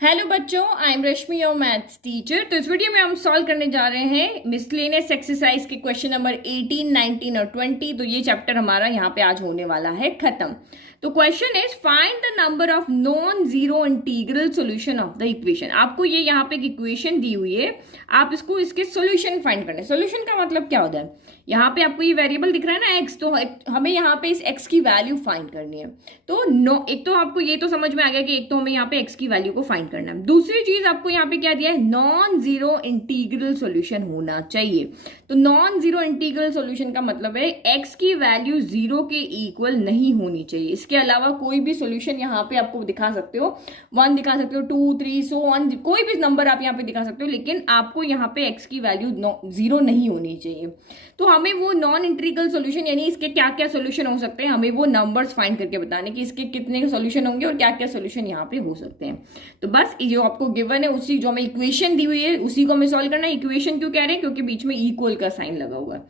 Hello बच्चों, I am Rashmi your maths teacher. तो इस वीडियो में हम सॉल्व करने जा रहे हैं मिसलेनियस एक्सरसाइज के क्वेश्चन नंबर 18, 19 और 20। तो ये चैप्टर हमारा यहाँ पे आज होने वाला है खत्म। तो question is find the number of non zero integral solution of the equation. आपको ये यहाँ पे एक इक्वेशन दी हुई है, आप इसको इसके सॉल्यूशन फाइंड करना है। सॉल्यूशन का मतलब क्या होता है? यहाँ पे आपको ये वेरिएबल दिख रहा है ना एक्स, तो हमें यहाँ पे इस एक्स की वैल्यू फाइंड करनी है। तो एक तो आपको ये तो समझ में आ गया कि एक तो हमें यहाँ पे एक्स की वैल्यू को फाइंड करना है। दूसरी चीज आपको यहाँ पे क्या दिया है, नॉन जीरो इंटीग्रल सॉल्यूशन होना चाहिए। तो नॉन जीरो इंटीग्रल सॉल्यूशन का मतलब है एक्स की वैल्यू जीरो के इक्वल नहीं होनी चाहिए। इसके अलावा कोई भी सॉल्यूशन यहाँ पे आपको दिखा सकते हो, 1 दिखा सकते हो, 2, 3 सो ऑन, कोई भी नंबर आप यहाँ पे दिखा सकते हो, लेकिन आपको यहाँ पे एक्स की वैल्यू जीरो नहीं होनी चाहिए। तो हमें वो नॉन इंटीग्रल सॉल्यूशन यानी इसके क्या क्या सॉल्यूशन हो सकते हैं, हमें वो नंबर्स फाइंड करके बताने कि इसके कितने सॉल्यूशन होंगे और क्या क्या सॉल्यूशन यहाँ पे हो सकते हैं। तो बस जो आपको गिवन है उसी जो हमें इक्वेशन दी हुई है उसी को हमें सॉल्व करना है। इक्वेशन क्यों कह रहे हैं? क्योंकि बीच में इक्वल का साइन लगा हुआ है।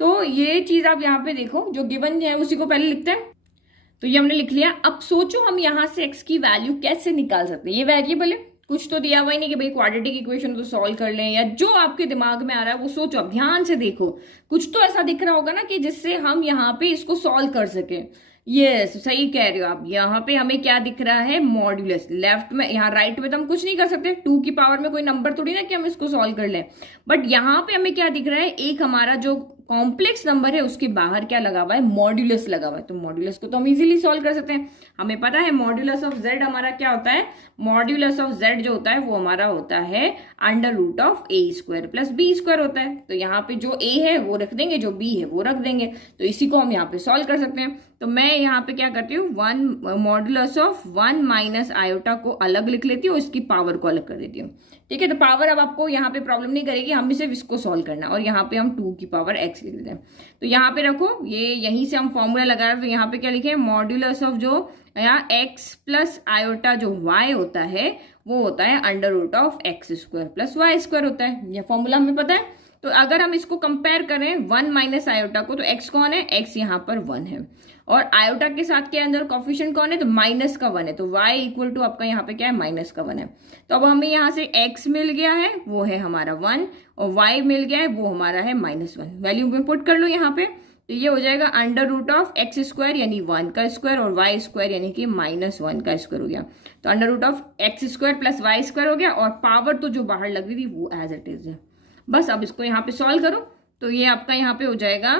तो ये चीज आप यहाँ पे देखो, जो गिवन है उसी को पहले लिखते हैं। तो ये हमने लिख लिया। अब सोचो हम यहाँ से एक्स की वैल्यू कैसे निकाल सकते हैं। ये वेरिएबल है, कुछ तो दिया हुआ ही नहीं कि भाई क्वाड्रेटिक इक्वेशन तो सॉल्व कर लें, या जो आपके दिमाग में आ रहा है वो सोचो। अब ध्यान से देखो, कुछ तो ऐसा दिख रहा होगा ना कि जिससे हम यहाँ पे इसको सॉल्व कर सके। यस, सही कह रहे हो आप। यहाँ पे हमें क्या दिख रहा है, मॉड्यूलस। लेफ्ट में, यहाँ राइट में तो हम कुछ नहीं कर सकते, 2 की पावर में कोई नंबर थोड़ी ना कि हम इसको सॉल्व कर लें। बट यहाँ पे हमें क्या दिख रहा है, एक हमारा जो कॉम्प्लेक्स नंबर है उसके बाहर क्या लगा हुआ है, मॉड्यूलस लगा हुआ है। तो मॉड्यूलस को तो हम इजीली सॉल्व कर सकते हैं। हमें पता है मॉड्यूलस ऑफ जेड हमारा क्या होता है, मॉड्यूलस ऑफ जेड जो होता है वो हमारा होता है under root of A square plus B square होता है। तो यहाँ पे जो ए है वो रख देंगे, जो बी है वो रख देंगे। तो इसी को हम यहाँ पे सॉल्व कर सकते हैं। तो मैं यहाँ पे क्या करती हूँ, मॉड्यूलस ऑफ 1 माइनस आयोटा को अलग लिख लेती हूँ, इसकी पावर को अलग कर देती हूँ। ठीक है, तो पावर अब आपको यहाँ पे प्रॉब्लम नहीं करेगी, हम सिर्फ इसको सॉल्व करना। और यहाँ पे हम 2 की पावर एक्स लिख देते हैं। तो यहाँ पे रखो, ये यहीं से हम फॉर्मूला लगा रहे हैं। तो यहाँ पे क्या लिखे, मॉड्यूलस ऑफ जो यहाँ एक्स प्लस आयोटा जो वाई होता है वो होता है under root of X square plus Y square होता है। यह फॉर्मूला हमें पता है। तो अगर हम इसको कंपेयर करें 1 माइनस आयोटा को, तो एक्स कौन है, एक्स यहाँ पर 1 है, और आयोटा के साथ के अंदर कोफिशिएंट कौन है, तो माइनस का 1 है। तो y इक्वल टू आपका यहाँ पे क्या है, माइनस का 1 है। तो अब हमें यहाँ से x मिल गया है, वो है हमारा 1, और y मिल गया है, वो हमारा है -1। वैल्यू में पुट कर लो यहाँ पे। तो ये हो जाएगा under root of X square यानी 1 का स्क्वायर, और वाई स्क्वायर यानी कि -1 का स्क्वायर हो गया। तो under root of X square plus Y square हो गया, और पावर तो जो बाहर लग रही थी वो एज इट इज है। बस अब इसको यहाँ पे सॉल्व करो। तो ये आपका यहाँ पे हो जाएगा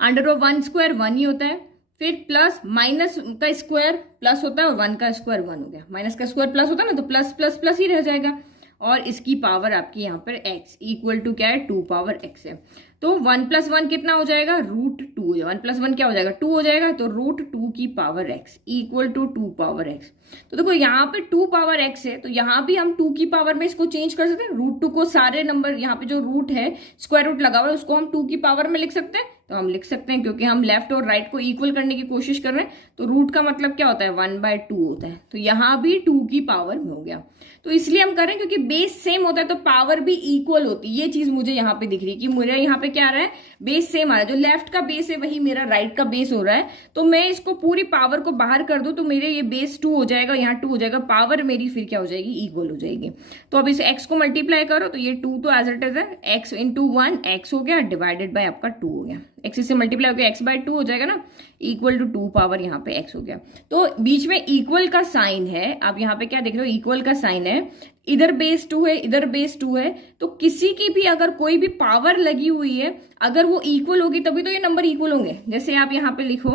अंडर ऑफ 1 स्क्वायर 1 ही होता है, फिर प्लस माइनस का स्क्वायर प्लस होता है, और 1 का स्क्वायर 1 हो गया। माइनस का स्क्वायर प्लस होता है ना, तो प्लस प्लस प्लस ही रह जाएगा। और इसकी पावर आपकी यहाँ पर x इक्वल टू क्या है, 2 पावर x है। तो 1 प्लस 1 कितना हो जाएगा, √2 हो जाएगा। 1 प्लस 1 क्या हो जाएगा, 2 हो जाएगा। तो √2 की power x equal to 2 power x। तो देखो यहाँ पे 2 पावर x है, तो यहाँ भी हम 2 की पावर में इसको चेंज कर सकते हैं। √2 को सारे नंबर यहाँ पे जो रूट है, स्क्वायर रूट लगा हुआ है, उसको हम 2 की पावर में लिख सकते हैं। तो हम लिख सकते हैं, क्योंकि हम लेफ्ट और राइट को इक्वल करने की कोशिश कर रहे हैं। तो रूट का मतलब क्या होता है, 1/2 होता है। तो यहाँ भी 2 की पावर में हो गया। तो इसलिए हम करें क्योंकि बेस सेम होता है तो पावर भी इक्वल होती है। ये चीज मुझे यहाँ पे दिख रही है कि मेरा यहाँ पे क्या आ रहा है, बेस सेम आ रहा है। जो लेफ्ट का बेस है वही मेरा राइट का बेस हो रहा है। तो मैं इसको पूरी पावर को बाहर कर दूं तो मेरे ये बेस 2 हो जाएगा, यहाँ 2 हो जाएगा, पावर मेरी फिर क्या हो जाएगी, इक्वल हो जाएगी। तो अब इस x को मल्टीप्लाई करो, तो ये 2 तो एज इट इज है, x इंटू 1 x हो गया, डिवाइडेड बाय आपका 2 हो गया। x से मल्टीप्लाई हो गया, x/2 हो जाएगा ना, इक्वल टू 2 पावर यहाँ पे x हो गया। तो बीच में इक्वल का साइन है, आप यहाँ पे क्या देख रहे हो, इक्वल का साइन है। इधर बेस 2 है, इधर बेस 2 है, तो किसी की भी अगर कोई भी पावर लगी हुई है, अगर वो इक्वल होगी तभी तो ये नंबर इक्वल होंगे। जैसे आप यहाँ पे लिखो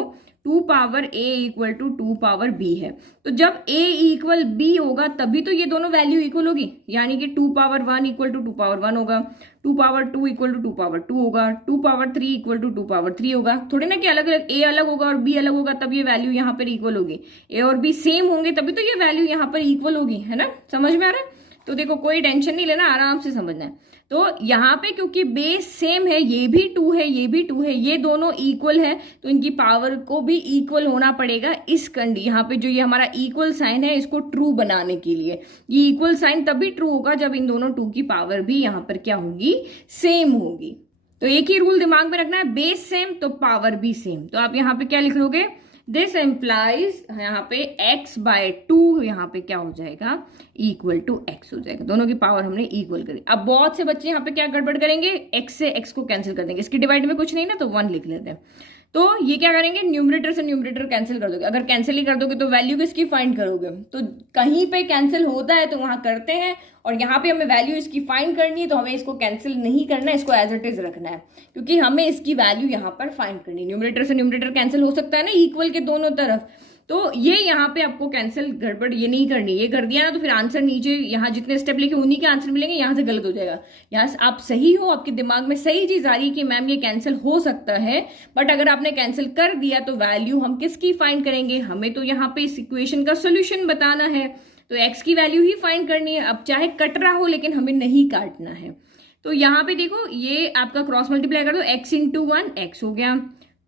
2 power a equal to 2 power b है, तो जब a इक्वल b होगा तभी तो ये दोनों वैल्यू इक्वल होगी। यानी कि 2 पावर 1 इक्वल टू 2 पावर 1 होगा, 2 पावर 2 इक्वल टू 2 पावर 2 होगा, 2 पावर 3 इक्वल टू 2 पावर 3 होगा। थोड़े ना कि अलग अलग, a अलग होगा और b अलग होगा तब ये वैल्यू यहाँ पर इक्वल होगी। a और b सेम होंगे तभी तो ये वैल्यू यहाँ पर इक्वल होगी, है ना। समझ में आ रहा है? तो देखो कोई टेंशन नहीं लेना, आराम से समझना है। तो यहाँ पे क्योंकि बेस सेम है, ये भी 2 है, ये भी 2 है, ये दोनों इक्वल है, तो इनकी पावर को भी इक्वल होना पड़ेगा। इस यहाँ पे जो ये हमारा इक्वल साइन है, इसको ट्रू बनाने के लिए, ये इक्वल साइन तभी ट्रू होगा जब इन दोनों 2 की पावर भी यहाँ पर क्या होगी, सेम होगी। तो एक ही रूल दिमाग में रखना है, बेस सेम तो पावर भी सेम। तो आप यहाँ पे क्या लिख लोगे, दिस एम्प्लाइज यहाँ पे x/2 यहाँ पे क्या हो जाएगा, इक्वल टू x हो जाएगा। दोनों की पावर हमने इक्वल करी। अब बहुत से बच्चे यहाँ पे क्या गड़बड़ करेंगे, x से x को कैंसिल कर देंगे, इसकी डिवाइड में कुछ नहीं ना, तो 1 लिख लेते हैं। तो ये क्या करेंगे, न्यूमरेटर से न्यूमरेटर कैंसिल कर दोगे। अगर कैंसिल ही कर दोगे तो वैल्यू किसकी फाइंड करोगे, तो कहीं पे कैंसिल होता है तो वहां करते हैं, और यहाँ पे हमें वैल्यू इसकी फाइंड करनी है, तो हमें इसको कैंसिल नहीं करना है, इसको एज इट इज रखना है, क्योंकि हमें इसकी वैल्यू यहाँ पर फाइंड करनी है। न्यूमरेटर से न्यूमरेटर कैंसिल हो सकता है ना, इक्वल के दोनों तरफ, तो ये यहाँ पे आपको कैंसिल गड़बड़ ये नहीं करनी। ये कर दिया ना तो फिर आंसर नीचे यहाँ जितने स्टेप लिखे उन्हीं के आंसर मिलेंगे, यहाँ से गलत हो जाएगा। यहाँ से आप सही हो, आपके दिमाग में सही चीज आ रही है कि मैम ये कैंसिल हो सकता है, बट अगर आपने कैंसिल कर दिया तो वैल्यू हम किसकी फाइंड करेंगे, हमें तो यहाँ पे इस इक्वेशन का सोल्यूशन बताना है, तो x की वैल्यू ही फाइंड करनी है। अब चाहे कट रहा हो लेकिन हमें नहीं काटना है। तो यहाँ पे देखो ये आपका क्रॉस मल्टीप्लाई कर दो, x इंटू 1 x हो गया,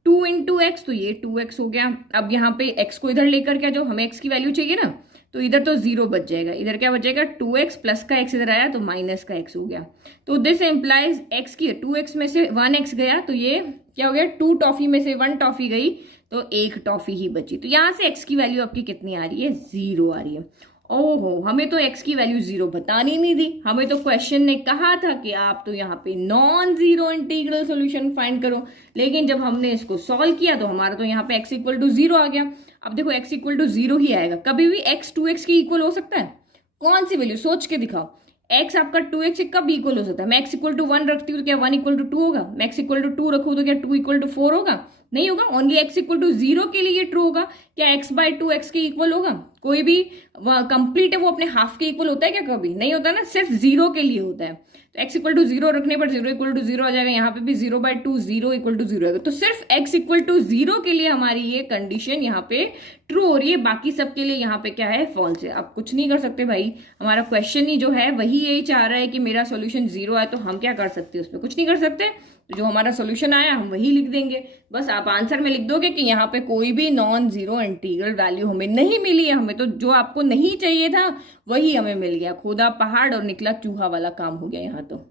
2 इंटू एक्स तो ये 2x हो गया। अब यहाँ पे x को इधर लेकर के जो हमें x की वैल्यू चाहिए ना, तो इधर तो 0 बच जाएगा, इधर क्या बचेगा 2x प्लस का x इधर आया तो माइनस का x हो गया। तो दिस एम्प्लाइज x की 2x में से 1x गया तो ये क्या हो गया, 2 टॉफी में से 1 टॉफी गई तो 1 टॉफी ही बची। तो यहाँ से x की वैल्यू आपकी कितनी आ रही है, 0 आ रही है। ओहो, हमें तो x की वैल्यू 0 बतानी नहीं दी, हमें तो क्वेश्चन ने कहा था कि आप तो यहाँ पे non zero integral solution find करो, लेकिन जब हमने इसको सॉल्व किया तो हमारा तो यहाँ पे x इक्वल टू 0 आ गया। अब देखो x इक्वल टू 0 ही आएगा, कभी भी x 2x के इक्वल हो सकता है, कौन सी वैल्यू सोच के दिखाओ, x आपका 2x से कब इक्वल हो सकता है। मैं x इक्वल टू 1 रखती हूँ तो क्या 1 इक्वल टू 2 होगा, मैं x इक्वल टू 2 रखूँ तो क्या 2 इक्वल टू 4 होगा, नहीं होगा। ओनली x इक्वल टू 0 के लिए ये ट्रू होगा। क्या x/2 x के इक्वल होगा, कोई भी कंप्लीट है वो अपने हाफ के इक्वल होता है क्या, कभी नहीं होता ना, सिर्फ 0 के लिए होता है। तो x इक्वल टू 0 रखने पर 0 इक्वल टू 0 आ जाएगा, यहाँ पे भी 0/2 0 इक्वल टू 0 आएगा। तो सिर्फ x इक्वल टू 0 के लिए हमारी ये कंडीशन यहाँ पे ट्रू हो रही है, बाकी सबके लिए यहाँ पे क्या है, फॉल्स है। आप कुछ नहीं कर सकते भाई, हमारा क्वेश्चन ही जो है वही यही चाह रहा है कि मेरा सॉल्यूशन 0 आए, तो हम क्या कर सकते हैं, उस पर कुछ नहीं कर सकते। तो जो हमारा सॉल्यूशन आया हम वही लिख देंगे, बस आप आंसर में लिख दोगे कि यहाँ पे कोई भी नॉन जीरो इंटीग्रल वैल्यू हमें नहीं मिली है, हमें तो जो आपको नहीं चाहिए था वही हमें मिल गया, खोदा पहाड़ और निकला चूहा वाला काम हो गया यहाँ तो।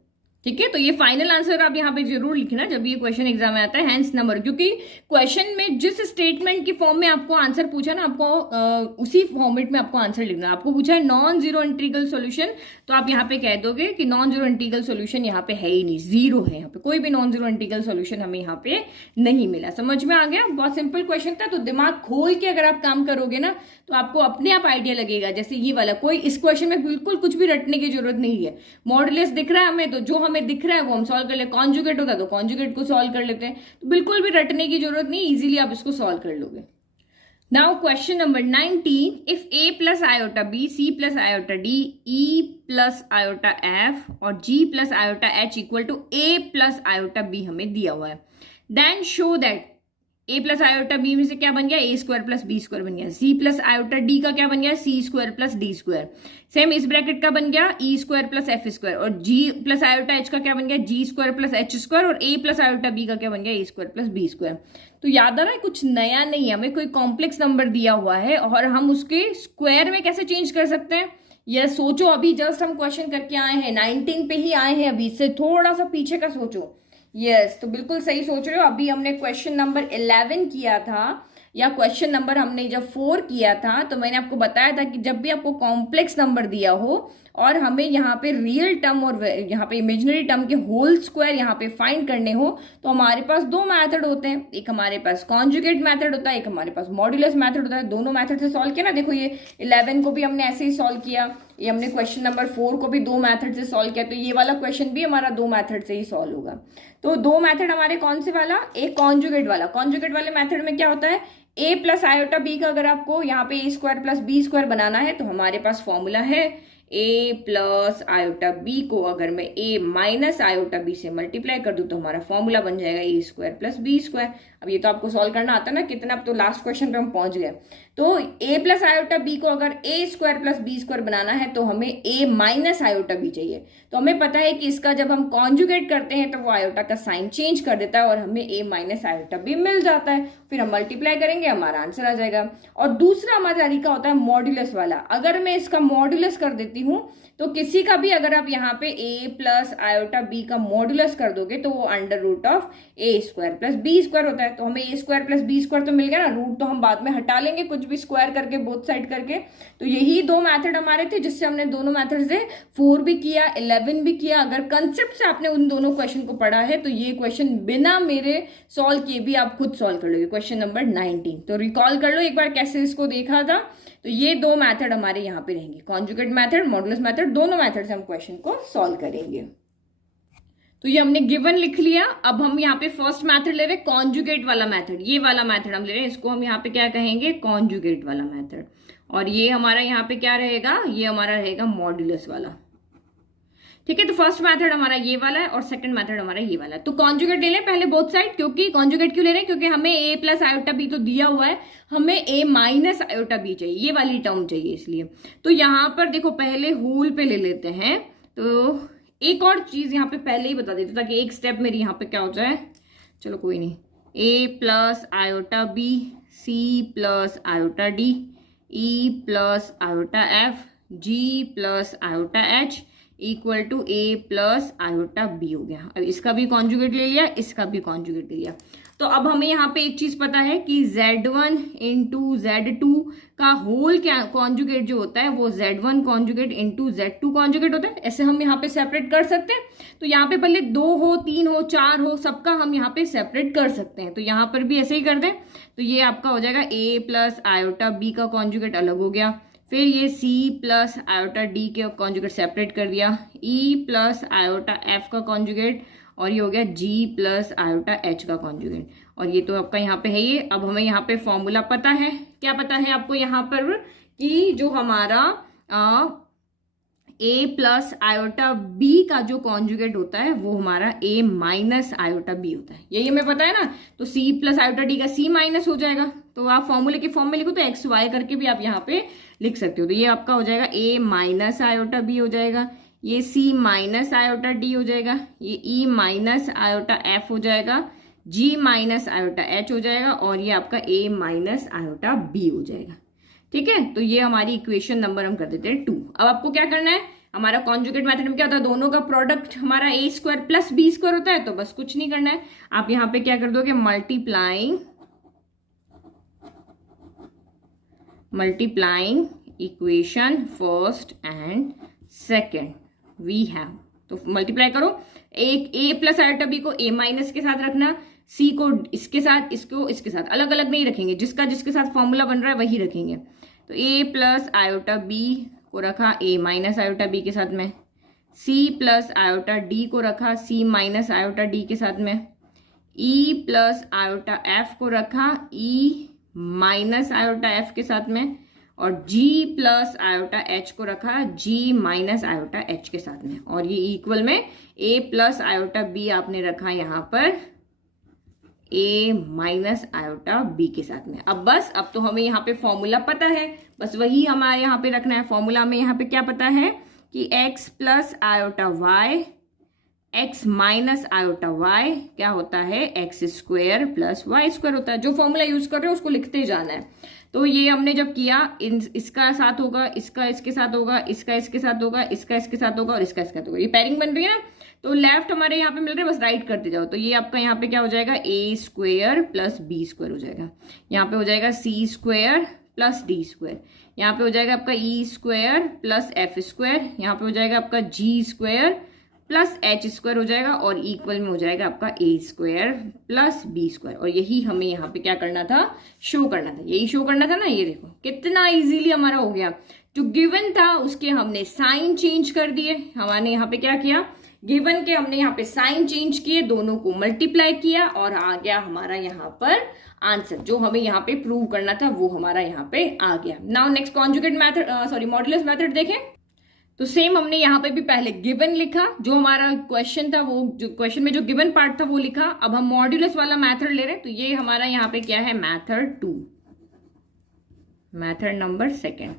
ठीक है, तो ये फाइनल आंसर आप यहाँ पे जरूर लिखना जब ये क्वेश्चन एग्जाम में आता है, हैंस नंबर, क्योंकि क्वेश्चन में जिस स्टेटमेंट की फॉर्म में आपको आंसर पूछा ना, आपको उसी फॉर्मेट में आपको आंसर लिखना। आपको पूछा है नॉन जीरो इंटीग्रल सॉल्यूशन, तो आप यहाँ पे कह दोगे कि नॉन जीरो इंटीग्रल सॉल्यूशन यहाँ पे है ही नहीं, 0 है, यहाँ पे कोई भी नॉन जीरो इंटीग्रल सॉल्यूशन हमें यहाँ पे नहीं मिला। समझ में आ गया, बहुत सिंपल क्वेश्चन था। तो दिमाग खोल के अगर आप काम करोगे ना तो आपको अपने आप आइडिया लगेगा। जैसे ये वाला, कोई इस क्वेश्चन में बिल्कुल कुछ भी रटने की जरूरत नहीं है, मॉडुलस दिख रहा है हमें तो जो हमें दिख रहा है वो हम सॉल्व कर ले, कॉन्जुगेट होता है तो कॉन्जुगेट को सॉल्व कर लेते हैं, तो बिल्कुल भी रटने की जरूरत नहीं, इजीली आप इसको सॉल्व कर लोगे। Now question number 19, if a plus iota b, c plus iota d, e plus iota f और g plus iota h equal to a plus iota b हमें दिया हुआ है, then show that a plus iota b में से क्या बन गया, a square plus b square बन गया, c प्लस आयोटा d का क्या बन गया, c square plus d square, same इस ब्रैकेट का बन गया e square plus f square, और g प्लस आयोटा h का क्या बन गया, g square plus h square, और a प्लस आयोटा b का क्या बन गया, a square plus b square. तो याद आ रहा है, कुछ नया नहीं है, हमें कोई कॉम्प्लेक्स नंबर दिया हुआ है और हम उसके स्क्वायर में कैसे चेंज कर सकते हैं, यह सोचो। अभी जस्ट हम क्वेश्चन करके आए हैं, 19 पे ही आए हैं, अभी से थोड़ा सा पीछे का सोचो। यस, तो बिल्कुल सही सोच रहे हो। अभी हमने क्वेश्चन नंबर 11 किया था, या क्वेश्चन नंबर हमने जब 4 किया था, तो मैंने आपको बताया था कि जब भी आपको कॉम्प्लेक्स नंबर दिया हो और हमें यहाँ पे रियल टर्म और यहाँ पे इमेजिनरी टर्म के होल स्क्वायर यहाँ पे फाइंड करने हो, तो हमारे पास दो मेथड होते हैं, एक हमारे पास कॉन्जुगेट मेथड होता है, एक हमारे पास मॉड्यूलस मेथड होता है। दोनों मेथड से सॉल्व किया ना, देखो ये 11 को भी हमने ऐसे ही सॉल्व किया, ये हमने क्वेश्चन नंबर 4 को भी 2 मेथड से सॉल्व किया, तो ये वाला क्वेश्चन भी हमारा 2 मेथड से ही सॉल्व होगा। तो 2 मेथड हमारे कौन से वाला, एक कॉन्जुगेट वाला। कॉन्जुगेट वाले मेथड में क्या होता है, a प्लस आयोटा b का अगर आपको यहाँ पे a square plus b square बनाना है, तो हमारे पास फॉर्मूला है a प्लस आयोटा b को अगर मैं a माइनस आयोटा b से मल्टीप्लाई कर दूं तो हमारा फॉर्मूला बन जाएगा a square plus b square. अब ये तो आपको सॉल्व करना आता है ना कितना, अब तो लास्ट क्वेश्चन पे हम पहुंच गए। तो a प्लस आयोटा बी को अगर a square plus B square बनाना है तो हमें a माइनस आयोटा बी चाहिए। तो हमें पता है कि इसका जब हम कॉन्जुगेट करते हैं तो वो आयोटा का साइन चेंज कर देता है और हमें a माइनस आयोटा बी मिल जाता है। फिर हम मल्टीप्लाई करेंगे, हमारा आंसर आ जाएगा। और दूसरा हमारा तरीका होता है मॉड्यूलस वाला। अगर मैं इसका मॉड्यूलस कर देती हूँ तो किसी का भी अगर आप यहाँ पे a प्लस आयोटा बी का मॉड्यूलस कर दोगे तो वो under root of a square plus B square होता है। तो हमें a square plus B square तो मिल गया ना, रूट तो हम बाद में हटा लेंगे कुछ भी स्क्वायर करके बोथ साइड करके। तो यही दो मेथड हमारे थे जिससे हमने दोनों मेथड से 4 भी किया, 11 भी किया। अगर कंसेप्ट से आपने उन दोनों क्वेश्चन को पढ़ा है तो ये क्वेश्चन बिना मेरे सॉल्व किए भी आप खुद सॉल्व कर लोगे। क्वेश्चन नंबर 19 तो रिकॉल कर लो एक बार कैसे इसको देखा था। तो ये दो मेथड हमारे यहाँ पे रहेंगे, कॉन्जुगेट मेथड, मॉडुलस मेथड, दोनों मेथड से हम क्वेश्चन को सॉल्व करेंगे। तो ये हमने गिवन लिख लिया। अब हम यहाँ पे फर्स्ट मेथड ले रहे हैं कॉन्जुगेट वाला मेथड, ये वाला मेथड हम ले रहे हैं, इसको हम यहाँ पे क्या कहेंगे, कॉन्जुगेट वाला मेथड। और ये हमारा यहाँ पे क्या रहेगा, ये हमारा रहेगा मॉडुलस वाला। ठीक है, तो फर्स्ट मेथड हमारा ये वाला है और सेकंड मेथड हमारा ये वाला है। तो कॉन्जुगेट ले लें पहले बोथ साइड, क्योंकि कॉन्जुगेट क्यों ले रहे हैं, क्योंकि हमें a प्लस आयोटा बी तो दिया हुआ है, हमें a माइनस आयोटा बी चाहिए, ये वाली टर्म चाहिए इसलिए। तो यहाँ पर देखो पहले होल पे ले लेते हैं। तो एक और चीज यहाँ पे पहले ही बता देती हूँ ताकि एक स्टेप मेरी यहाँ पे क्या हो जाए, चलो कोई नहीं, a plus iota B, c plus iota D, e plus iota F, g plus iota H equal to a plus iota B हो गया। अब इसका भी कॉन्जुगेट ले लिया, इसका भी कॉन्जुगेट ले लिया। तो अब हमें यहाँ पे एक चीज पता है कि z1 इंटू z2 का होल क्या कॉन्जुगेट जो होता है वो z1 conjugate into z2 conjugate होता है। ऐसे हम यहाँ पे सेपरेट कर सकते हैं। तो यहाँ पे भले 2 हो, 3 हो, 4 हो, सबका हम यहाँ पे सेपरेट कर सकते हैं। तो यहाँ पर भी ऐसे ही कर दें। तो ये आपका हो जाएगा a प्लस आयोटा बी का कॉन्जुगेट अलग हो गया, फिर ये c प्लस आयोटा डी के कॉन्जुगेट सेपरेट कर दिया, e प्लस आयोटा f का कॉन्जुगेट, और ये हो गया g प्लस आयोटा h का कॉन्जुगेट। और ये तो आपका यहाँ पे है ये। अब हमें यहाँ पे फॉर्मूला पता है, क्या पता है आपको यहाँ पर कि जो हमारा a प्लस आयोटा b का जो कॉन्जुगेट होता है वो हमारा a माइनस आयोटा b होता है, यही हमें पता है ना। तो c प्लस आयोटा d का c माइनस हो जाएगा। तो आप फॉर्मूले की फॉर्म में लिखो तो एक्स वाई करके भी आप यहाँ पे लिख सकते हो। तो ये आपका हो जाएगा a माइनस आयोटा b हो जाएगा, ये c माइनस आयोटा d हो जाएगा, ये e माइनस आयोटा f हो जाएगा, g माइनस आयोटा h हो जाएगा, और ये आपका a माइनस आयोटा b हो जाएगा। ठीक है, तो ये हमारी इक्वेशन नंबर हम कर देते हैं 2। अब आपको क्या करना है, हमारा कॉन्जुगेट मेथड में क्या होता है, दोनों का प्रोडक्ट हमारा a square plus b square होता है। तो बस कुछ नहीं करना है, आप यहाँ पे क्या कर दोगे, multiplying equation first and second we have. तो मल्टीप्लाई करो, एक a प्लस आयोटा b को a माइनस के साथ रखना, c को इसके साथ, इसको इसके साथ, अलग अलग नहीं रखेंगे, जिसका जिसके साथ फॉर्मूला बन रहा है वही रखेंगे। तो a प्लस आयोटा b को रखा a माइनस आयोटा b के साथ में, c प्लस आयोटा d को रखा c माइनस आयोटा d के साथ में, e प्लस आयोटा f को रखा e माइनस आयोटा f के साथ में, और g प्लस आयोटा h को रखा g माइनस आयोटा h के साथ में, और ये इक्वल में a प्लस आयोटा b आपने रखा यहाँ पर a माइनस आयोटा b के साथ में। अब बस, अब तो हमें यहाँ पे फॉर्मूला पता है, बस वही हमारे यहाँ पे रखना है। फॉर्मूला में यहाँ पे क्या पता है कि x plus iota y, x minus iota y क्या होता है, x square plus Y square होता है। जो फॉर्मूला यूज कर रहे हो उसको लिखते जाना है। तो ये हमने जब किया, इसका साथ होगा, इसका इसके साथ होगा, इसका इसके साथ होगा, इसका इसके साथ होगा, और इसका इसके साथ होगा, ये पेयरिंग बन रही है ना। तो लेफ्ट हमारे यहाँ पे मिल रहा है, बस राइट करते जाओ। तो ये आपका यहाँ पे क्या हो जाएगा, a square plus b square हो जाएगा, यहाँ पे हो जाएगा c square plus d square, यहाँ पे हो जाएगा आपका e square plus f square, यहाँ पे हो जाएगा आपका g square plus h square हो जाएगा, और इक्वल में हो जाएगा आपका a square plus b square. और यही हमें यहाँ पे क्या करना था, शो करना था, यही शो करना था ना। ये देखो कितना इजीली हमारा हो गया। जो गिवन था उसके हमने साइन चेंज कर दिए, हमारे यहाँ पे क्या किया, गिवन के हमने यहाँ पे साइन चेंज किए, दोनों को मल्टीप्लाई किया, और आ गया हमारा यहाँ पर आंसर। जो हमें यहाँ पे प्रूव करना था वो हमारा यहाँ पे आ गया। Now next conjugate method, modulus method देखें। तो सेम हमने यहाँ पे भी पहले गिवन लिखा, जो हमारा क्वेश्चन था वो, जो क्वेश्चन में जो गिवन पार्ट था वो लिखा। अब हम मॉड्यूलस वाला मेथड ले रहे हैं। तो ये हमारा यहाँ पे क्या है, method 2। Method number second.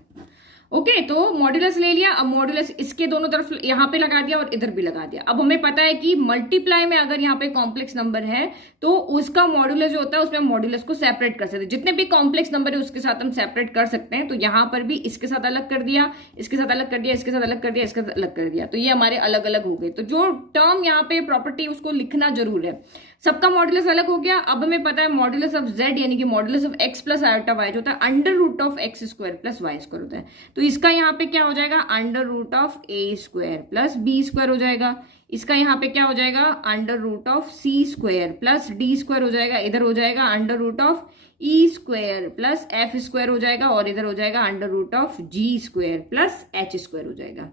Okay, तो मॉड्यूलस ले लिया। अब मॉड्यूलस इसके दोनों तरफ यहाँ पे लगा दिया और इधर भी लगा दिया। अब हमें पता है कि मल्टीप्लाई में अगर यहाँ पे कॉम्प्लेक्स नंबर है तो उसका मॉड्यूलस जो होता है उसमें मॉड्यूलस को सेपरेट कर सकते हैं। जितने भी कॉम्प्लेक्स नंबर है उसके साथ हम सेपरेट कर सकते हैं। तो यहाँ पर भी इसके साथ अलग कर दिया, इसके साथ अलग कर दिया, इसके साथ अलग कर दिया, इसके साथ अलग कर दिया, तो ये हमारे अलग अलग हो गए। तो जो टर्म यहाँ पे प्रॉपर्टी उसको लिखना जरूर है। सबका मॉड्यूलस अलग हो गया। अब हमें पता है मॉड्यूलस ऑफ जेड यानी कि modulus of X plus iota Y जो होता है under root of X square plus Y square होता है। तो इसका यहाँ पे क्या हो जाएगा, under root of A square plus B square हो जाएगा। इसका यहाँ पे क्या हो जाएगा, under root of C square plus D square हो जाएगा। इधर हो जाएगा under root of E square plus F square हो जाएगा, और इधर हो जाएगा under root of G square plus H square हो जाएगा।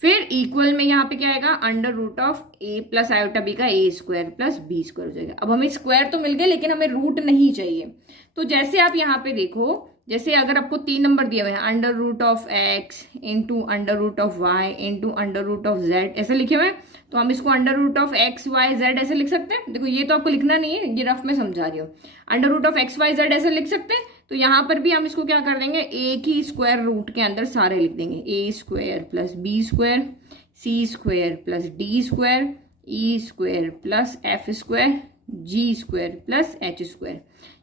फिर इक्वल में यहाँ पे क्या आएगा, under root of A plus iota B का A square plus B square हो जाएगा। अब हमें स्क्वायर तो मिल गए लेकिन हमें रूट नहीं चाहिए। तो जैसे आप यहाँ पे देखो, जैसे अगर आपको 3 नंबर दिए हुए हैं, under root of X into under root of Y into under root of Z ऐसे लिखे हुए हैं, तो हम इसको under root of X Y Z ऐसे लिख सकते हैं। देखो ये तो आपको लिखना नहीं है, ये रफ में समझा रही हूँ। Under root of X Y Z ऐसे लिख सकते हैं। तो यहाँ पर भी हम इसको क्या कर देंगे, एक ही स्क्वायर रूट के अंदर सारे लिख देंगे। A square plus B square, C square plus D square, E square plus F square, G square plus H square,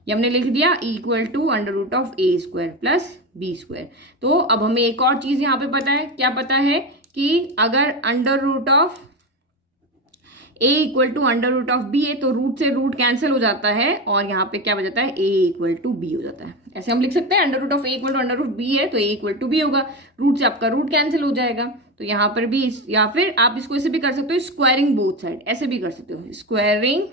ये हमने लिख दिया equal to under root of A square plus B square. तो अब हमें एक और चीज यहाँ पे पता है, क्या पता है कि अगर under root of A equal to under root of B है तो रूट से रूट कैंसिल हो जाता है और यहाँ पे क्या बच जाता है, ए इक्वल टू बी हो जाता है। ऐसे हम लिख सकते हैं under root of A equal to under root B है तो ए इक्वल टू बी होगा, रूट से आपका रूट कैंसिल हो जाएगा। तो यहाँ पर भी या फिर आप इसको ऐसे भी कर सकते हो, स्क्वायरिंग बोथ साइड, ऐसे भी कर सकते हो। स्क्वायरिंग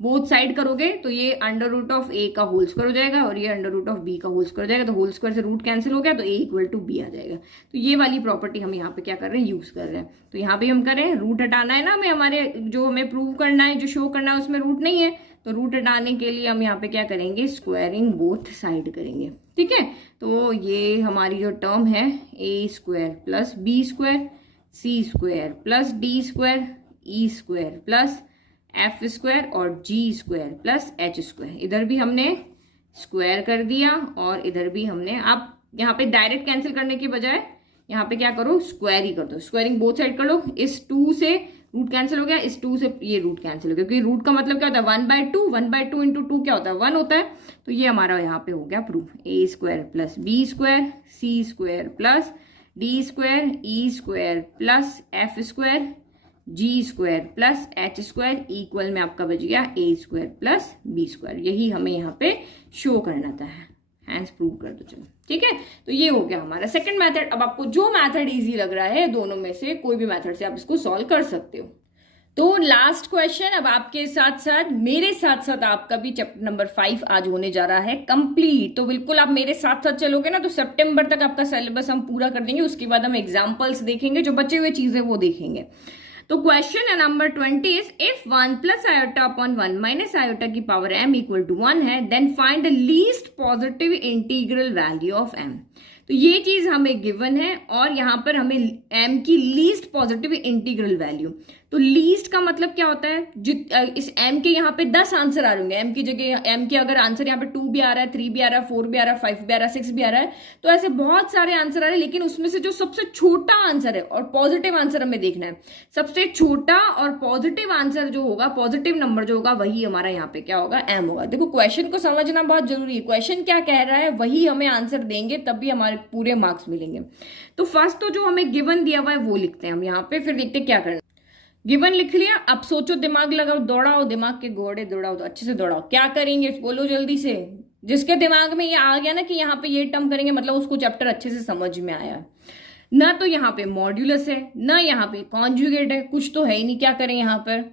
बोथ साइड करोगे तो ये अंडर रूट ऑफ ए का होल स्क्वायर हो जाएगा और ये अंडर रूट ऑफ बी का होल स्क्वायर हो जाएगा। तो होल स्क्वायर से रूट कैंसिल हो गया तो ए इक्वल टू बी आ जाएगा। तो ये वाली प्रॉपर्टी हम यहाँ पे क्या कर रहे हैं, यूज कर रहे हैं। तो यहाँ पे हम कर रहे हैं, रूट हटाना है ना हमें, हमारे जो हमें प्रूव करना है, जो शो करना है उसमें रूट नहीं है, तो रूट हटाने के लिए हम यहाँ पे क्या करेंगे, स्क्वायरिंग बोथ साइड करेंगे। ठीक है, तो ये हमारी जो टर्म है, ए square plus B square, C square plus D square, E square plus F square और जी स्क्वायर प्लस एच स्क्वायर, इधर भी हमने स्क्वायर कर दिया और इधर भी हमने, आप यहाँ पे डायरेक्ट कैंसिल करने की बजाय यहाँ पे क्या करो, स्क्वायर ही कर दो, स्क्वायरिंग बोथ साइड कर लो। इस 2 से रूट कैंसिल हो गया, इस 2 से ये रूट कैंसिल हो गया, क्योंकि रूट का मतलब क्या होता है, 1/2, 1/2 इंटू 2 क्या होता है, 1 होता है। तो ये हमारा यहाँ पे हो गया proof, A square plus B square, C square plus D square, E square plus F square, G square plus H square equal में आपका बच गया A square plus B square. यही हमें यहाँ पे शो करना था, हैंस प्रूव कर दो चलो। ठीक है, तो ये हो गया हमारा सेकंड मेथड। अब आपको जो मेथड इजी लग रहा है दोनों में से कोई भी मेथड से आप इसको सॉल्व कर सकते हो। तो लास्ट क्वेश्चन, अब आपके साथ साथ मेरे साथ साथ आपका भी चैप्टर नंबर 5 आज होने जा रहा है कंप्लीट। तो बिल्कुल आप मेरे साथ साथ चलोगे ना तो सितंबर तक आपका सिलेबस हम पूरा कर देंगे। उसके बाद हम एग्जाम्पल्स देखेंगे, जो बचे हुए चीजें वो देखेंगे। तो question number 20 is, if 1 plus iota upon 1 minus iota की पावर m इक्वल टू 1 है, then find the least positive integral value of m। तो ये चीज हमें गिवन है और यहाँ पर हमें m की लीस्ट पॉजिटिव इंटीग्रल वैल्यू। तो लीस्ट का मतलब क्या होता है, इस m के यहाँ पे 10 आंसर आ रहे होंगे, m की जगह m के अगर आंसर यहाँ पे 2 भी आ रहा है, 3 भी आ रहा है, 4 भी आ रहा है, 5 भी आ रहा है, 6 भी आ रहा है, तो ऐसे बहुत सारे आंसर आ रहे हैं। लेकिन उसमें से जो सबसे छोटा आंसर है और पॉजिटिव आंसर हमें देखना है, सबसे छोटा और पॉजिटिव आंसर जो होगा, पॉजिटिव नंबर जो होगा, वही हमारा यहाँ पे क्या होगा, m होगा। देखो क्वेश्चन को समझना बहुत जरूरी है, क्वेश्चन क्या कह रहा है वही हमें आंसर देंगे, तब भी हमारे पूरे मार्क्स मिलेंगे। तो फर्स्ट तो जो हमें गिवन दिया हुआ है वो लिखते हैं हम यहाँ पे, फिर देखते क्या करना। गिवन लिख लिया, अब सोचो, दिमाग लगाओ, दौड़ाओ, दिमाग के घोड़े दौड़ाओ, तो अच्छे से दौड़ाओ। क्या करेंगे बोलो जल्दी से। जिसके दिमाग में ये आ गया ना कि यहाँ पे ये टर्म करेंगे, मतलब उसको चैप्टर अच्छे से समझ में आया। ना तो यहाँ पे मॉड्यूलस है, ना यहाँ पे कॉन्जुगेट है, कुछ तो है ही नहीं, क्या करें यहाँ पर।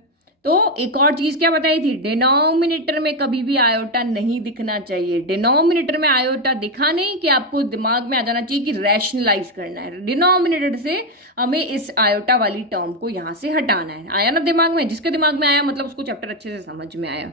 तो एक और चीज क्या बताई थी, डिनोमिनेटर में कभी भी आयोटा नहीं दिखना चाहिए। डिनोमिनेटर में आयोटा दिखा नहीं कि आपको दिमाग में आ जाना चाहिए कि रैशनलाइज करना है। डिनोमिनेटर से हमें इस आयोटा वाली टर्म को यहाँ से हटाना है। आया ना दिमाग में, जिसके दिमाग में आया मतलब उसको चैप्टर अच्छे से समझ में आया।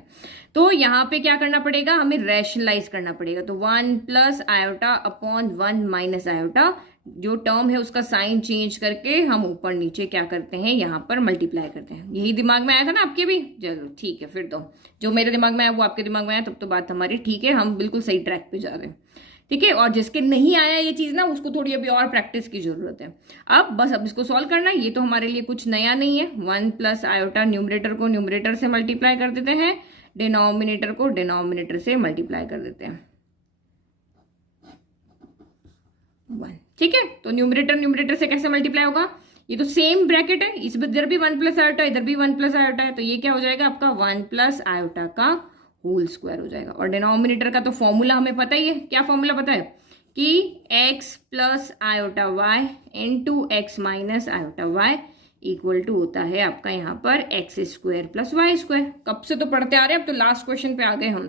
तो यहाँ पे क्या करना पड़ेगा, हमें रैशनलाइज करना पड़ेगा। तो 1 plus iota upon 1 minus iota, जो टर्म है उसका साइन चेंज करके हम ऊपर नीचे क्या करते हैं, यहाँ पर मल्टीप्लाई करते हैं। यही दिमाग में आया था ना आपके भी, चलो ठीक है। फिर तो जो मेरे दिमाग में आया वो आपके दिमाग में आया, तब तो बात हमारी ठीक है, हम बिल्कुल सही ट्रैक पे जा रहे हैं। ठीक है। और जिसके नहीं आया ये चीज ना, उसको थोड़ी अभी और प्रैक्टिस की जरूरत है। अब इसको सॉल्व करना है। ये तो हमारे लिए कुछ नया नहीं है। 1 प्लस आयोटा, न्यूमरेटर को न्यूमरेटर से मल्टीप्लाई कर देते हैं, डिनोमिनेटर को डिनोमिनेटर से मल्टीप्लाई कर देते हैं 1। ठीक है, तो न्यूमरेटर न्यूमरेटर से कैसे मल्टीप्लाई होगा? ये तो सेम ब्रैकेट है, इस इधर भी 1 प्लस आयोटा, इधर भी 1 प्लस आयोटा है, तो ये क्या हो जाएगा आपका 1 प्लस आयोटा का होल स्क्वायर हो जाएगा। और डिनोमिनेटर का तो फॉर्मूला हमें पता ही है। क्या फॉर्मूला पता है? कि x plus iota Y into X minus iota Y equal to होता है आपका यहाँ पर X square plus Y square. कब से तो पढ़ते आ रहे हैं, अब तो लास्ट क्वेश्चन पे आ गए हम।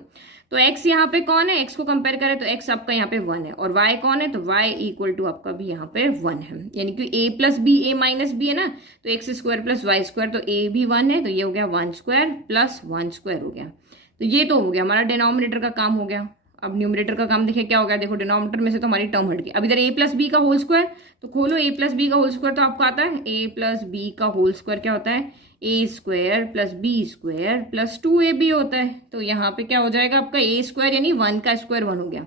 तो x यहाँ पे कौन है? x को कंपेयर करें तो x आपका यहाँ पे 1 है, और y कौन है? तो y इक्वल टू आपका भी यहाँ पे 1 है, यानी कि a plus B, a minus B है ना, तो X square plus Y square, तो a भी 1 है, तो ये हो गया 1 स्क्वायर प्लस 1 स्क्वायर हो गया। तो ये तो हो गया हमारा डिनोमिनेटर का काम हो गया। अब न्यूमरेटर का काम देखिए क्या हो गया। देखो डिनोमिनेटर में से तो हमारी टर्म हट गई। अब इधर a प्लस बी का होल स्क्वायर, तो खोलो a प्लस बी का होल स्क्वायर, तो आपको आता है a प्लस बी का होल स्क्वायर क्या होता है? a square plus B square plus 2ab होता है। तो यहाँ पे क्या हो जाएगा आपका a स्क्वायर यानी 1 का स्क्वायर 1 हो गया,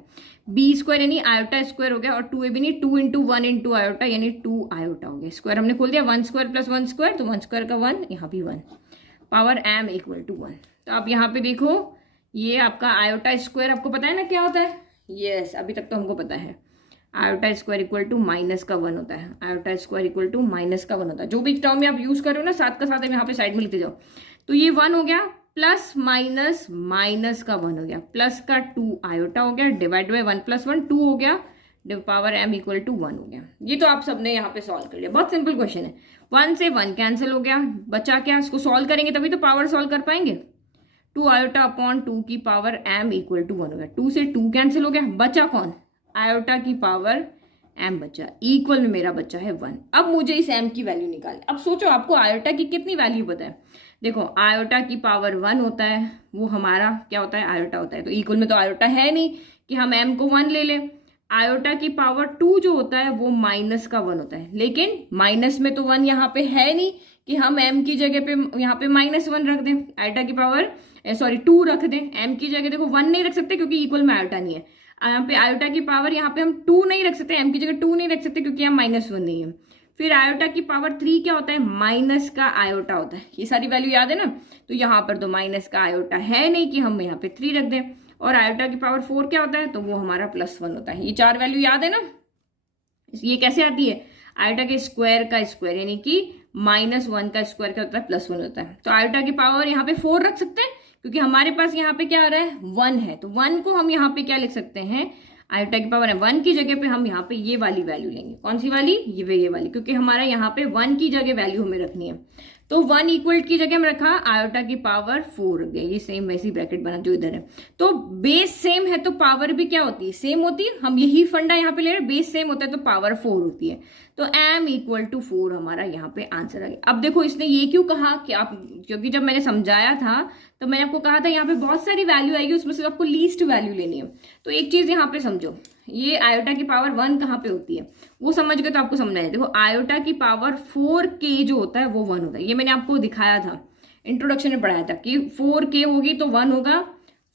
b स्क्वायर यानी आयोटा स्क्वायर हो गया, और 2ab यानी 2 इंटू 1 इंटू आयोटा यानी 2 आयोटा हो गया। स्क्वायर हमने खोल दिया, 1 स्क्वायर प्लस 1 स्क्वायर, तो 1 स्क्वायर का 1, यहाँ भी 1, पावर m इक्वल टू 1। तो आप यहाँ पे देखो ये आपका आयोटा स्क्वायर आपको पता है ना क्या होता है? यस, अभी तक तो हमको पता है। Iota square equal to minus का 1 होता है। Iota square equal to minus का 1 होता है। जो भी टर्म में आप यूज कर रहे हो ना, साथ का साथ यहाँ पे साइड में लिखते जाओ। तो ये 1 हो गया, प्लस माइनस माइनस का 1 हो गया, प्लस का 2 आयोटा हो गया, डिवाइड बाय 1 प्लस 1 2 हो गया, पावर m इक्वल टू 1 हो गया। ये तो आप सबने यहाँ पे सॉल्व कर लिया। बहुत सिंपल क्वेश्चन है। 1 से 1 कैंसिल हो गया, बचा क्या? इसको सॉल्व करेंगे तभी तो पावर सॉल्व कर पाएंगे। 2 आयोटा अपॉन 2 की पावर m इक्वल टू 1 हो गया। 2 से 2 कैंसिल हो गया, बचा कौन? आयोटा की पावर m बचा, इक्वल में मेरा बच्चा है 1। अब मुझे इस m की वैल्यू निकाल। अब सोचो आपको आयोटा की कितनी वैल्यू पता है? देखो आयोटा की पावर 1 होता है, वो हमारा क्या होता है? आयोटा होता है। तो इक्वल में तो आयोटा है नहीं कि हम m को 1 ले लें। आयोटा की पावर 2 जो होता है वो माइनस का 1 होता है, लेकिन माइनस में तो 1 यहाँ पे है नहीं कि हम m की जगह पे यहाँ पे -1 रख दें। आयोटा की पावर 2 रख दें, m की जगह देखो 1 नहीं रख सकते क्योंकि इक्वल में आयोटा नहीं है। यहाँ पे आयोटा की पावर यहाँ पे हम 2 नहीं रख सकते, m की जगह 2 नहीं रख सकते क्योंकि यहाँ -1 नहीं है। फिर आयोटा की पावर 3 क्या होता है? माइनस का आयोटा होता है। ये सारी वैल्यू याद है ना? तो यहाँ पर तो माइनस का आयोटा है नहीं कि हम यहाँ पे 3 रख दें। और आयोटा की पावर 4 क्या होता है? तो वो हमारा +1 होता है। ये 4 वैल्यू याद है ना? ये कैसे आती है? आयोटा के स्क्वायर का स्क्वायर यानी कि -1 का स्क्वायर क्या होता है? +1 होता है। तो आयोटा की पावर यहाँ पे 4 रख सकते हैं क्योंकि हमारे पास यहाँ पे क्या आ रहा है? 1 है। तो 1 को हम यहाँ पे क्या लिख सकते हैं? आयोटा की पावर है 1 की जगह पे हम यहाँ पे ये वाली वैल्यू लेंगे। कौन सी वाली? ये वाली, क्योंकि हमारा यहाँ पे 1 की जगह वैल्यू हमें रखनी है। तो 1 इक्वल की जगह में रखा, आयोटा की पावर 4 रख दिया। ये सेम वैसी ब्रैकेट बना जो इधर है। तो बेस सेम है तो पावर भी क्या होती है? सेम होती है। हम यही फंडा यहाँ पे ले रहे हैं, बेस सेम होता है तो पावर 4 होती है। तो m इक्वल टू 4 हमारा यहाँ पे आंसर आ गया। अब देखो इसने ये क्यों कहा कि आप, क्योंकि जब मैंने समझाया था तो मैंने आपको कहा था यहाँ पे बहुत सारी वैल्यू आएगी, उसमें से आपको लीस्ट वैल्यू लेनी है। तो एक चीज यहाँ पे समझो, ये आयोटा की पावर 1 कहाँ पे होती है वो समझ गए तो आपको समझना है। देखो आयोटा की पावर 4k जो होता है वो 1 होता है। ये मैंने आपको दिखाया था, इंट्रोडक्शन में पढ़ाया था कि 4k होगी तो 1 होगा,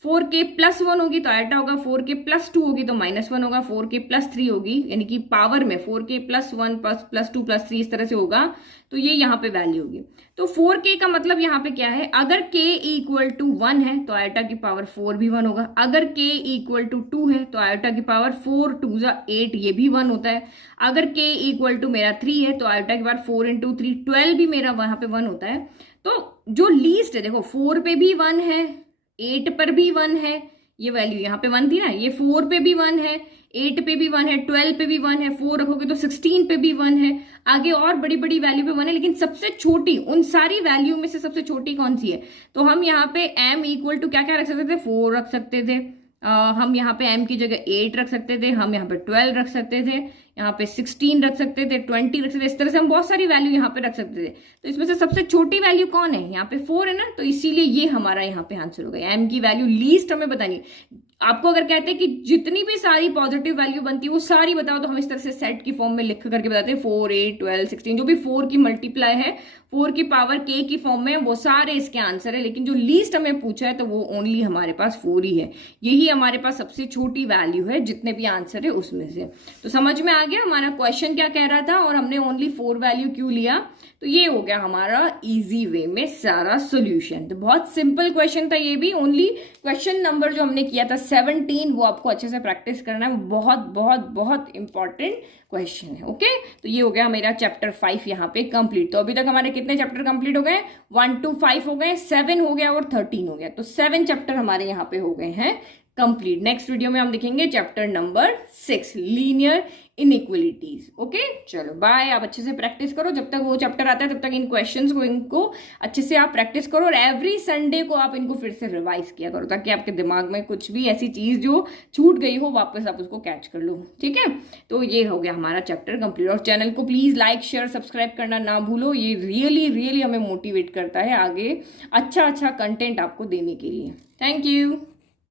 4k प्लस 1 होगी तो आयोटा होगा, 4k प्लस 2 होगी तो -1 होगा, 4k प्लस 3 होगी यानी कि पावर में 4k प्लस 1 प्लस 2 प्लस 3 इस तरह से होगा, तो ये यहाँ पे वैल्यू होगी। तो 4k का मतलब यहाँ पे क्या है? अगर k इक्वल टू 1 है तो आयोटा की पावर 4 भी 1 होगा। अगर k इक्वल टू 2 है तो आयोटा की पावर 4 2 8 ये भी 1 होता है। अगर k इक्वल टू मेरा 3 है तो आयोटा की पावर 4 इंटू 3 12 भी मेरा वहां पे 1 होता है। तो जो लीस्ट है देखो 4 पे भी 1 है, 8 पर भी 1 है, ये वैल्यू यहाँ पे 1 थी ना, ये 4 पे भी 1 है, 8 पे भी 1 है, 12 पे भी 1 है, 4 रखोगे तो 16 पे भी 1 है, आगे और बड़ी बड़ी वैल्यू पे 1 है, लेकिन सबसे छोटी उन सारी वैल्यू में से सबसे छोटी कौन सी है? तो हम यहाँ पे m इक्वल टू क्या क्या रख सकते थे? 4 रख सकते थे, हम यहाँ पे m की जगह 8 रख सकते थे, हम यहाँ पे 12 रख सकते थे, यहाँ पे 16 रख सकते थे, 20 रख सकते थे, इस तरह से हम बहुत सारी वैल्यू यहाँ पे रख सकते थे। तो इसमें से सबसे छोटी वैल्यू कौन है? यहाँ पे 4 है ना, तो इसीलिए ये हमारा यहाँ पे आंसर हो गया। एम की वैल्यू लीस्ट हमें बतानी। आपको अगर कहते हैं कि जितनी भी सारी पॉजिटिव वैल्यू बनती है वो सारी बताओ, तो हम इस तरह से सेट की फॉर्म में लिख करके बताते हैं 4, 8, 12, 16, जो भी 4 की मल्टीप्लाई है, 4 की पावर k की फॉर्म में, वो सारे इसके आंसर है। लेकिन जो लीस्ट हमें पूछा है तो वो ओनली हमारे पास 4 ही है। यही हमारे पास सबसे छोटी वैल्यू है जितने भी आंसर है उसमें से। तो समझ में आ गया हमारा क्वेश्चन क्या कह रहा था और हमने ओनली 4 वैल्यू क्यों लिया। तो ये हो गया हमारा इजी वे में सारा सोल्यूशन। तो बहुत सिंपल क्वेश्चन था ये भी। ओनली क्वेश्चन नंबर जो हमने किया था 17 वो आपको अच्छे से प्रैक्टिस करना है, बहुत बहुत बहुत इंपॉर्टेंट क्वेश्चन है। ओके, तो ये हो गया मेरा चैप्टर 5 यहाँ पे कंप्लीट। तो अभी तक हमारे कितने चैप्टर कंप्लीट हो गए? 1 to 5 हो गए, 7 हो गया और 13 हो गया। तो 7 चैप्टर हमारे यहाँ पे हो गए हैं कंप्लीट। नेक्स्ट वीडियो में हम देखेंगे chapter number 6 linear inequalities. Okay, चलो बाय। आप अच्छे से प्रैक्टिस करो, जब तक वो चैप्टर आता है तब तक इन क्वेश्चंस को इनको अच्छे से आप प्रैक्टिस करो और एवरी संडे को आप इनको फिर से रिवाइज किया करो, ताकि आपके दिमाग में कुछ भी ऐसी चीज जो छूट गई हो वापस आप उसको कैच कर लो। ठीक है, तो ये हो गया हमारा चैप्टर कंप्लीट। और चैनल को प्लीज लाइक शेयर सब्सक्राइब करना ना भूलो, ये रियली रियली हमें मोटिवेट करता है आगे अच्छा अच्छा कंटेंट आपको देने के लिए। Thank you.